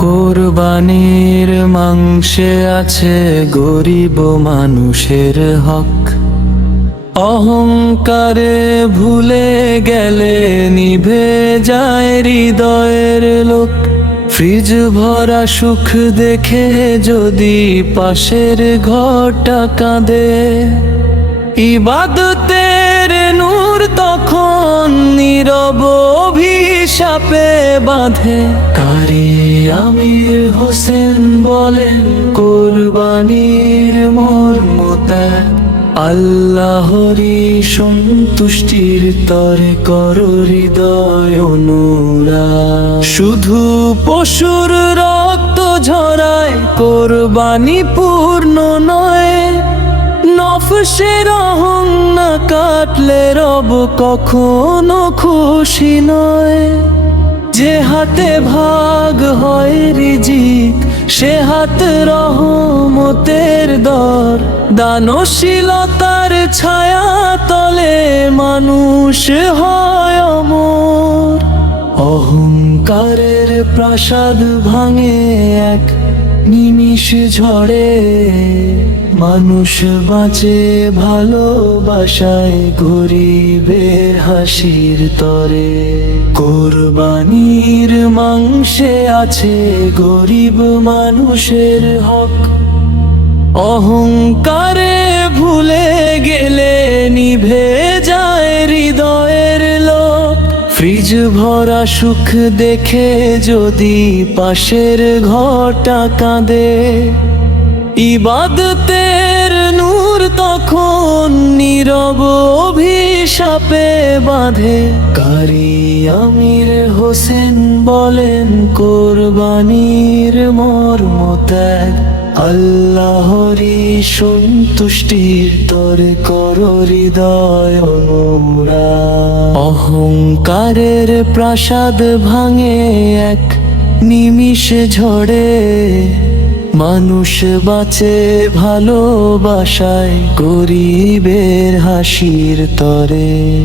কোরবানির মাংসে আছে গরিব মানুষের হক। অহংকারে ভুলে গেলে নিভে যায় হৃদয়ের লোক। ফ্রিজ ভরা সুখ দেখে যদি পাশের ঘরটা কাঁদে, ইবাদতের নূর তখন নীরব অভিশাপে বাঁধে। কারি আমির হোসেন বলেন কোরবানির মর্ম ত্যাগ। আল্লাহরি সন্তুষ্টির তরে করো হৃদয় অনুরাগ। শুধু পশুর রক্ত ঝরায় কোরবানি পূর্ণ নয়। নফসের অহং না কাটলে রব কখনো খুশি নয়। যে হাতে ভাগ হয় রিজিক সে হাত রহমতের দর। দানশীলতার ছায়া তলে মানুষ হয় অমর। অহংকারের প্রাসাদ ভাঙে এক নিমিষ ঝড়ে। মানুষ বাঁচে ভালোবাসায় গরিবের হাসির তরে। কোরবানির মাংসে আছে গরিব মানুষের হক। অহংকারে ভুলে গেলে নিভে যায় হৃদয়ের লোক। ফ্রিজ ভরা সুখ দেখে যদি পাশের ঘরটা কাঁদে, ইবাদতের নূর তখন নীরব অভিশাপে বাঁধে। কারি আমির হোসেন বলেন কোরবানির মর্ম ত্যাগ। আল্লাহরি সন্তুষ্টির তরে করো হৃদয় অনুরাগ। অহংকারের প্রাসাদ ভাঙে এক নিমিষে ঝড়ে। মানুষ বাঁচে ভালোবাসায় গরিবের হাসির তরে।